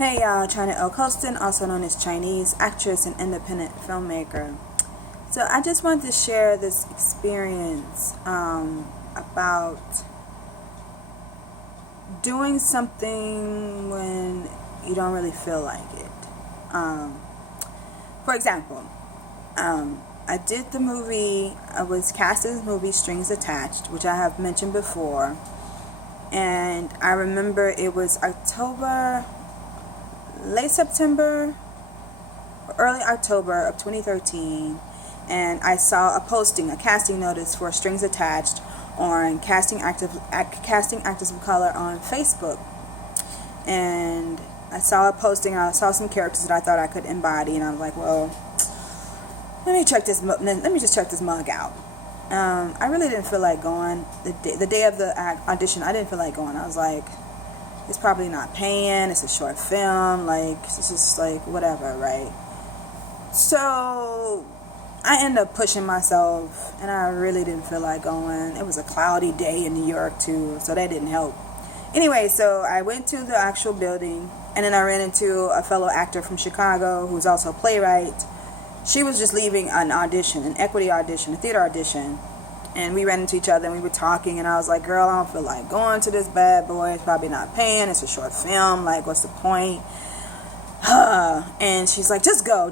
Hey y'all, China L. Colston, also known as Chinese, actress and independent filmmaker. So I just wanted to share this experience about doing something when you don't really feel like it. For example, I did the movie, I was cast in the movie Strings Attached, which I have mentioned before. And I remember it was late September, early October of 2013, and I saw a posting, a casting notice for Strings Attached on casting actors of color on Facebook. And I saw a posting, I saw some characters that I thought I could embody, and I was like, well, let me just check this mug out. I really didn't feel like going. The day of the audition, I didn't feel like going. I was like, it's probably not paying, it's a short film, like, it's just like, whatever, right? So I ended up pushing myself, and I really didn't feel like going. It was a cloudy day in New York too, so that didn't help. Anyway, so I went to the actual building, and then I ran into a fellow actor from Chicago who's also a playwright. She was just leaving an audition, an equity audition, a theater audition. And we ran into each other and we were talking, and I was like, girl, I don't feel like going to this bad boy. It's probably not paying. It's a short film. Like, what's the point? And she's like, just go.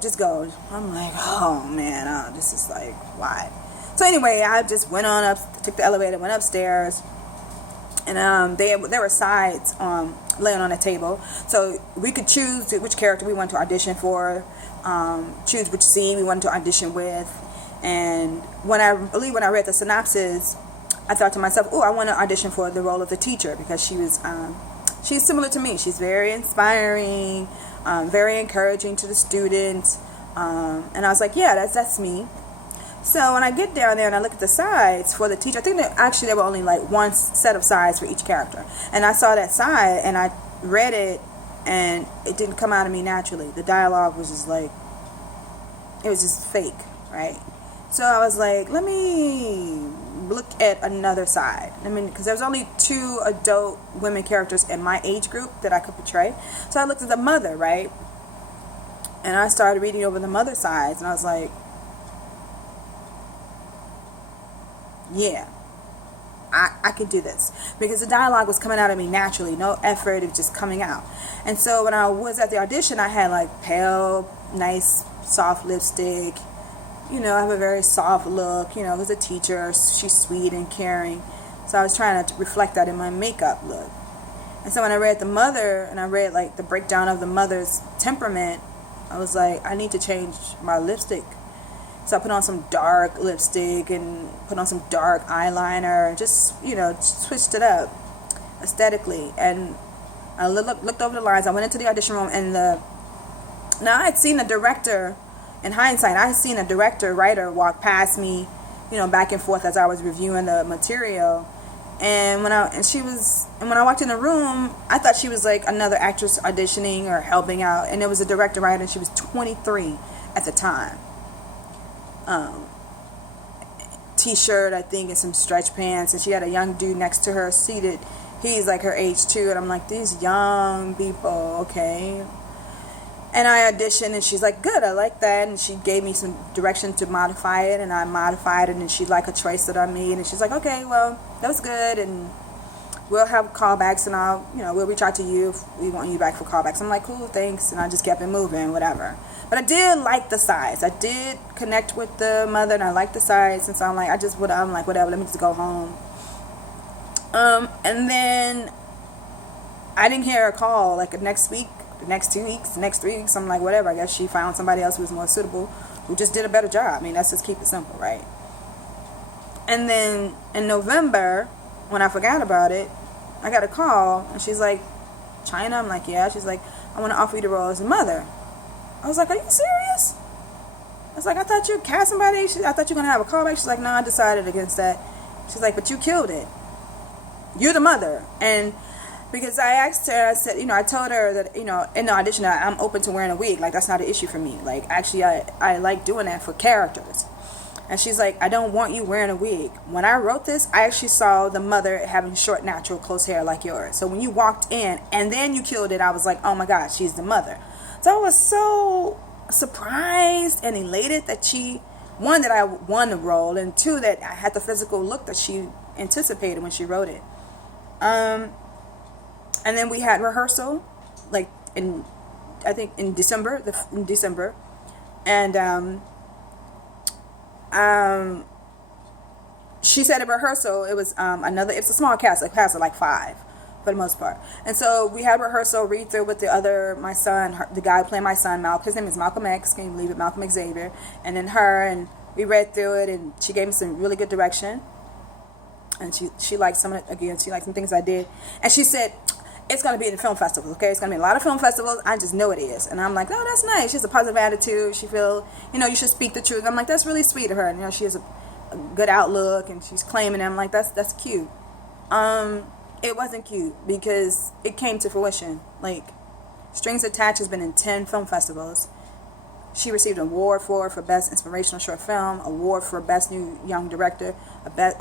I'm like, oh man, this is like, why? So anyway, I just went on up, took the elevator, went upstairs, and there were sides laying on a table. So we could choose which character we wanted to audition for, choose which scene we wanted to audition with. And when I read the synopsis, I thought to myself, oh, I want to audition for the role of the teacher, because she's similar to me. She's very inspiring, very encouraging to the students. And I was like, yeah, that's me. So when I get down there and I look at the sides for the teacher, I think that actually there were only like one set of sides for each character. And I saw that side and I read it, and it didn't come out of me naturally. The dialogue was just like, it was just fake, right? So I was like, let me look at another side. I mean, because there was only 2 adult women characters in my age group that I could portray. So I looked at the mother, right? And I started reading over the mother sides, and I was like, yeah, I could do this. Because the dialogue was coming out of me naturally, no effort, it was just coming out. And so when I was at the audition, I had like pale, nice, soft lipstick. You know, I have a very soft look. You know, as a teacher, she's sweet and caring. So I was trying to reflect that in my makeup look. And so when I read the mother, and I read like the breakdown of the mother's temperament, I was like, I need to change my lipstick. So I put on some dark lipstick and put on some dark eyeliner, and just, you know, switched it up aesthetically. And I looked over the lines. I went into the audition room, and now I had seen the director. In hindsight, I had seen a writer walk past me, you know, back and forth as I was reviewing the material. And when I walked in the room, I thought she was like another actress auditioning or helping out. And there was a director writer, and she was 23 at the time. T-shirt, I think, and some stretch pants. And she had a young dude next to her seated. He's like her age too. And I'm like, these young people, okay. And I auditioned, and she's like, good, I like that. And she gave me some direction to modify it, and I modified it, and she liked a choice that I made. And she's like, okay, well, that was good, and we'll have callbacks, and we'll reach out to you if we want you back for callbacks. I'm like, cool, thanks. And I just kept it moving, whatever. But I did like the sides. I did connect with the mother, and I liked the sides. And so I'm like, whatever, let me just go home. And then I didn't hear a call, like, the next week. The next 2 weeks, the next 3 weeks, I'm like, whatever. I guess she found somebody else who was more suitable, who just did a better job. I mean, let's just keep it simple, right? And then in November, when I forgot about it, I got a call, and she's like, China? I'm like, yeah. She's like, I want to offer you the role as a mother. I was like, are you serious? I was like, I thought you cast somebody. I thought you were going to have a callback. She's like, no, I decided against that. She's like, but you killed it. You're the mother. And because I asked her, I said, I told her that, in the audition, I'm open to wearing a wig. Like, that's not an issue for me. Like, actually, I like doing that for characters. And she's like, I don't want you wearing a wig. When I wrote this, I actually saw the mother having short, natural, close hair like yours. So when you walked in and then you killed it, I was like, oh my God, she's the mother. So I was so surprised and elated that one, that I won the role, and two, that I had the physical look that she anticipated when she wrote it. And then we had rehearsal, like I think in December, and she said at rehearsal it was it's a small cast, a cast of like 5 for the most part. And so we had rehearsal, read through with my son, the guy playing my son, Malcolm. His name is Malcolm X. Can you believe it? Malcolm Xavier. And then her, and we read through it, and she gave me some really good direction. And she liked some of it. Again, she liked some things I did. And she said, it's going to be in the film festivals, okay? It's going to be a lot of film festivals. I just know it is. And I'm like, oh, that's nice. She has a positive attitude. She feel, you should speak the truth. I'm like, that's really sweet of her. And, she has a good outlook, and she's claiming it. I'm like, that's cute. It wasn't cute because it came to fruition. Like, Strings Attached has been in 10 film festivals. She received an award for Best Inspirational Short Film, award for Best New Young Director. There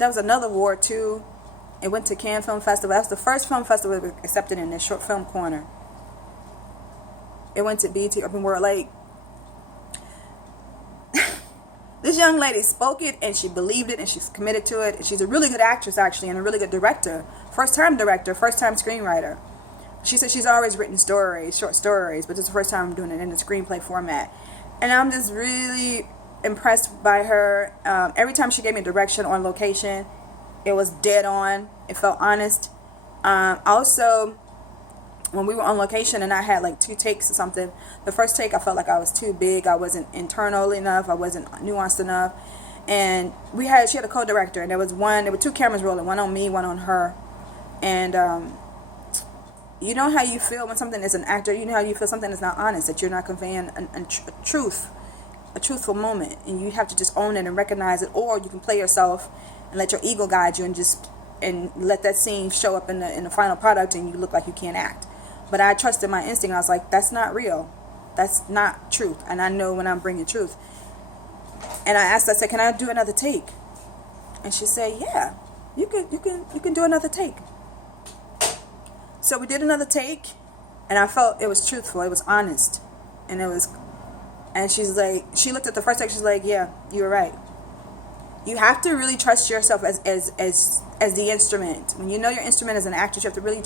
was another award, too. It went to Cannes Film Festival. That was the first film festival that was accepted in the short film corner. It went to BET Urban World. Like, this young lady spoke it, and she believed it, and she's committed to it. And she's a really good actress, actually, and a really good director. First-time director, first-time screenwriter. She said she's always written stories, short stories, but this is the first time I'm doing it in the screenplay format. And I'm just really impressed by her. Every time she gave me direction on location, it was dead on. It felt honest. Also, when we were on location and I had like 2 takes or something, the first take I felt like I was too big. I wasn't internal enough. I wasn't nuanced enough. And she had a co-director, and there were 2 cameras rolling, one on me, one on her. And you know how you feel when something is an actor. You know how you feel something is not honest, that you're not conveying a truthful moment, and you have to just own it and recognize it. Or you can play yourself and let your ego guide you, and let that scene show up in the final product, and you look like you can't act. But I trusted my instinct. I was like, that's not real. That's not truth. And I know when I'm bringing truth. And I asked her, I said, can I do another take? And she said, yeah, you can do another take. So we did another take, and I felt it was truthful. It was honest. And she's like, she looked at the first take. She's like, yeah, you were right. You have to really trust yourself as the instrument. When you know your instrument as an actress, you have to really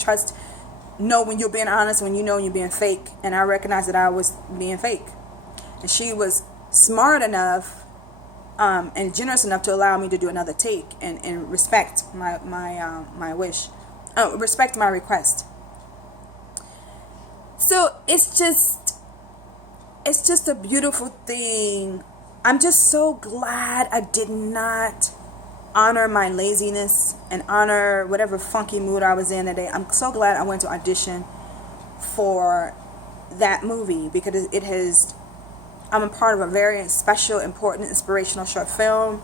know when you're being honest, when you know you're being fake. And I recognized that I was being fake. And she was smart enough and generous enough to allow me to do another take and respect my wish. Respect my request. So it's just a beautiful thing. I'm just so glad I did not honor my laziness and honor whatever funky mood I was in that day. I'm so glad I went to audition for that movie, because I'm a part of a very special, important, inspirational short film.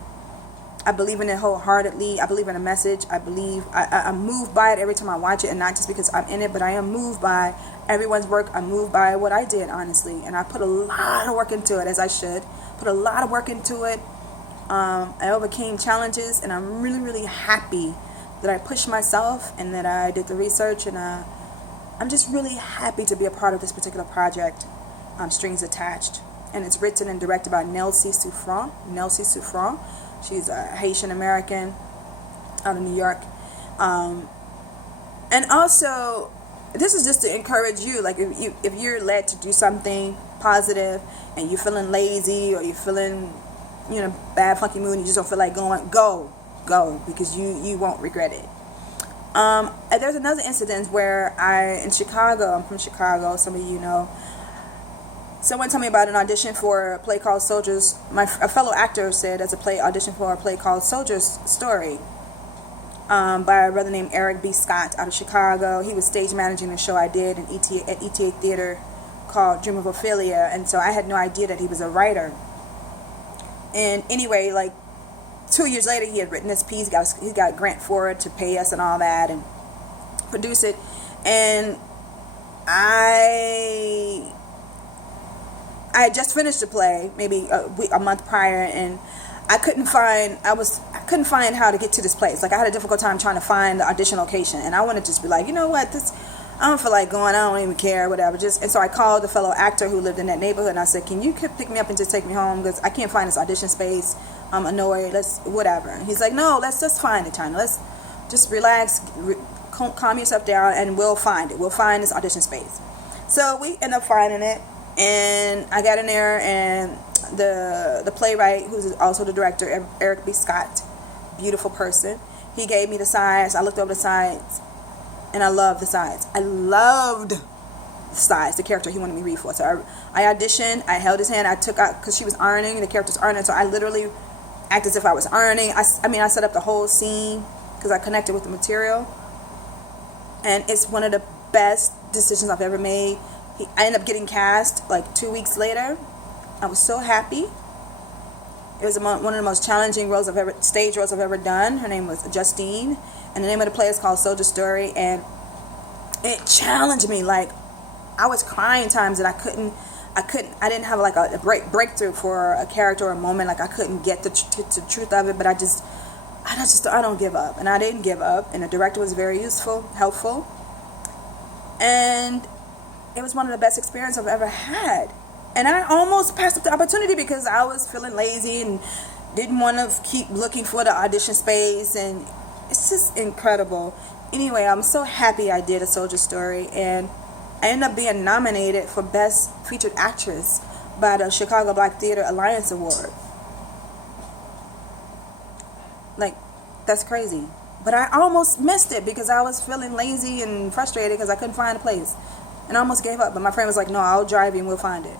I believe in it wholeheartedly. I believe in the message. I'm moved by it every time I watch it, and not just because I'm in it, but I am moved by everyone's work. I'm moved by what I did, honestly. And I put a lot of work into it, as I should. Put a lot of work into it. I overcame challenges, and I'm really, really happy that I pushed myself and that I did the research. And I'm just really happy to be a part of this particular project, Strings Attached. And it's written and directed by Nelsie Souffrant. She's a Haitian American out of New York. And also, this is just to encourage you. Like, if you're led to do something positive and you're feeling lazy, or you're feeling, bad, funky mood, and you just don't feel like going, go, because you won't regret it. And there's another incident where I'm from Chicago, some of you know. Someone told me about an audition for a play called Soldiers. A fellow actor said audition for a play called Soldiers Story, by a brother named Eric B. Scott out of Chicago. He was stage managing a show I did at ETA Theater called Dream of Ophelia, and so I had no idea that he was a writer. And anyway, like 2 years later, he had written this piece. He got a grant for it to pay us and all that and produce it. And I had just finished the play, maybe a month prior, and I couldn't find how to get to this place. Like, I had a difficult time trying to find the audition location, and I wanted to just be like, you know what, I don't feel like going, I don't even care, whatever. And so I called the fellow actor who lived in that neighborhood, and I said, can you pick me up and just take me home, because I can't find this audition space. I'm annoyed, whatever. And he's like, no, let's just find it, China. Let's just relax, calm yourself down, and we'll find it. We'll find this audition space. So we end up finding it, and I got in there, and the playwright, who's also the director, Eric B. Scott, beautiful person, he gave me the sides. I looked over the sides, and I loved the sides. I loved the sides, the character he wanted me to read for. So I auditioned, I held his hand, I took out, because she was ironing, the character's ironing, so I literally acted as if I was ironing. I set up the whole scene, because I connected with the material, and it's one of the best decisions I've ever made. I ended up getting cast like 2 weeks later. I was so happy. It was one of the most challenging stage roles I've ever done. Her name was Justine, and the name of the play is called Soldier Story, and it challenged me. Like, I was crying times that I didn't have like a breakthrough for a character or a moment. Like, I couldn't get the truth of it, but I don't give up, and I didn't give up. And the director was very helpful, and it was one of the best experiences I've ever had. And I almost passed up the opportunity because I was feeling lazy and didn't want to keep looking for the audition space, and it's just incredible. Anyway, I'm so happy I did A Soldier Story, and I ended up being nominated for Best Featured Actress by the Chicago Black Theater Alliance Award. Like, that's crazy. But I almost missed it because I was feeling lazy and frustrated because I couldn't find a place. And I almost gave up. But my friend was like, no, I'll drive you and we'll find it.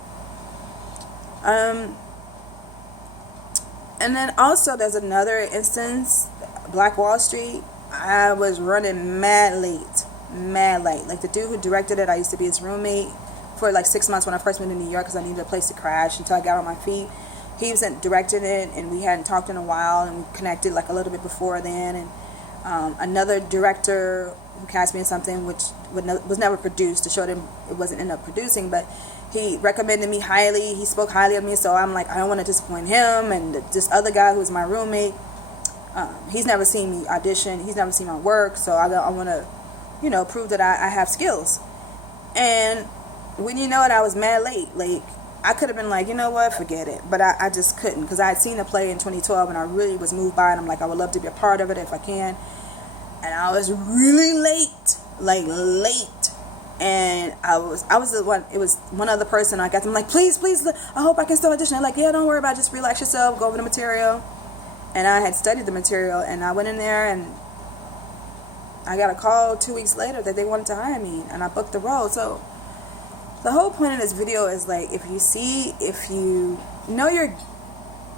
And then also there's another instance, Black Wall Street. I was running mad late. Like, the dude who directed it, I used to be his roommate for like 6 months when I first went to New York because I needed a place to crash until I got on my feet. He was directing it, and we hadn't talked in a while, and we connected like a little bit before then. And another director who cast me in something which was never produced, the show it wasn't end up producing, but he recommended me highly. He spoke highly of me, so I'm like, I don't want to disappoint him. And this other guy who's my roommate, he's never seen me audition. He's never seen my work, so I want to, prove that I have skills. And when you know it, I was mad late. Like, I could have been like, you know what, forget it. But I just couldn't, because I had seen the play in 2012, and I really was moved by it. And I'm like, I would love to be a part of it if I can. And I was really late, like late. And I was the one, it was one other person I got them like, please, I hope I can still audition. They're like, yeah, don't worry about it, just relax yourself, go over the material. And I had studied the material, and I went in there, and I got a call 2 weeks later that they wanted to hire me, and I booked the role. So the whole point of this video is, like, if you know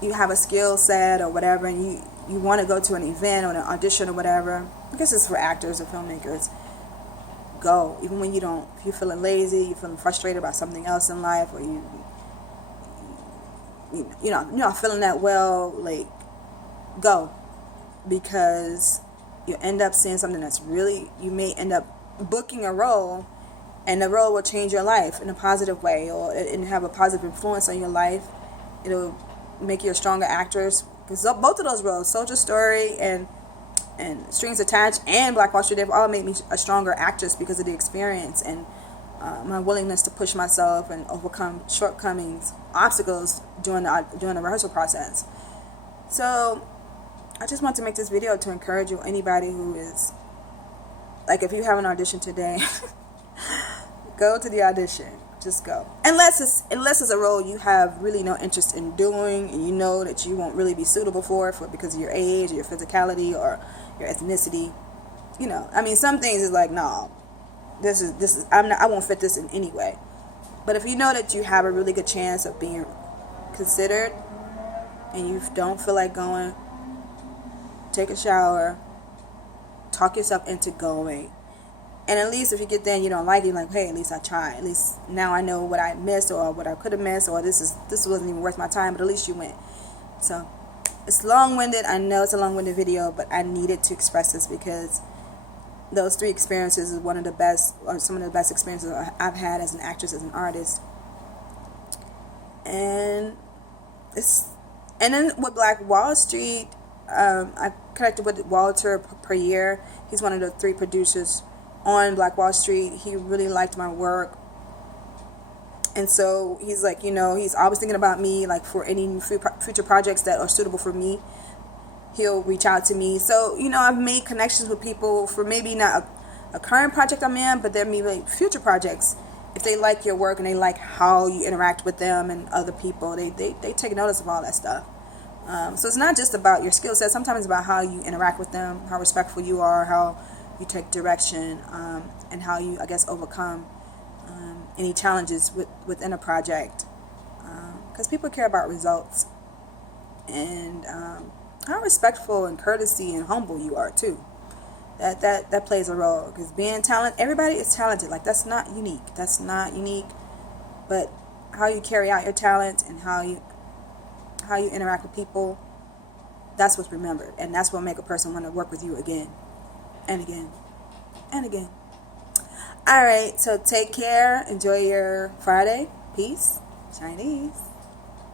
you have a skill set or whatever, and you want to go to an event or an audition or whatever, I guess it's for actors or filmmakers, go. Even when if you're feeling lazy, you're feeling frustrated about something else in life, or you're not feeling that well, like, go. Because you end up seeing something that's really, you may end up booking a role, and the role will change your life in a positive way, or and have a positive influence on your life. It'll make you a stronger actress. Because both of those roles, Soldier Story and Strings Attached and Black Wall Street, they've all made me a stronger actress because of the experience and my willingness to push myself and overcome shortcomings, obstacles during the rehearsal process. So I just want to make this video to encourage you, anybody who is, like, if you have an audition today, go to the audition. Just go. Unless it's a role you have really no interest in doing, and you know that you won't really be suitable for because of your age or your physicality or your ethnicity. I mean, some things is like, no, this is I won't fit this in any way. But if you know that you have a really good chance of being considered and you don't feel like going, take a shower, talk yourself into going. And at least if you get there and you don't like it, you're like, hey, at least I tried. At least now I know what I missed or what I could have missed, or this wasn't even worth my time, but at least you went. So it's long-winded. I know it's a long-winded video, but I needed to express this because those 3 experiences is one of the best, or some of the best experiences I've had as an actress, as an artist. And And then with Black Wall Street, I connected with Walter per year. He's one of the 3 producers on Black Wall Street. He really liked my work. And so he's like, he's always thinking about me, like for any future projects that are suitable for me. He'll reach out to me. So, I've made connections with people for maybe not a current project I'm in, but there may be like future projects. If they like your work and they like how you interact with them and other people, they take notice of all that stuff. So it's not just about your skill set. Sometimes it's about how you interact with them, how respectful you are, how you take direction, and how you, I guess, overcome any challenges within a project. Because people care about results. And how respectful and courtesy and humble you are, too. That plays a role. Because being talented, everybody is talented. Like, that's not unique. But how you carry out your talent and how you interact with people, that's what's remembered. And that's what make a person want to work with you again and again and again. All right, so take care. Enjoy your Friday. Peace. Chinese.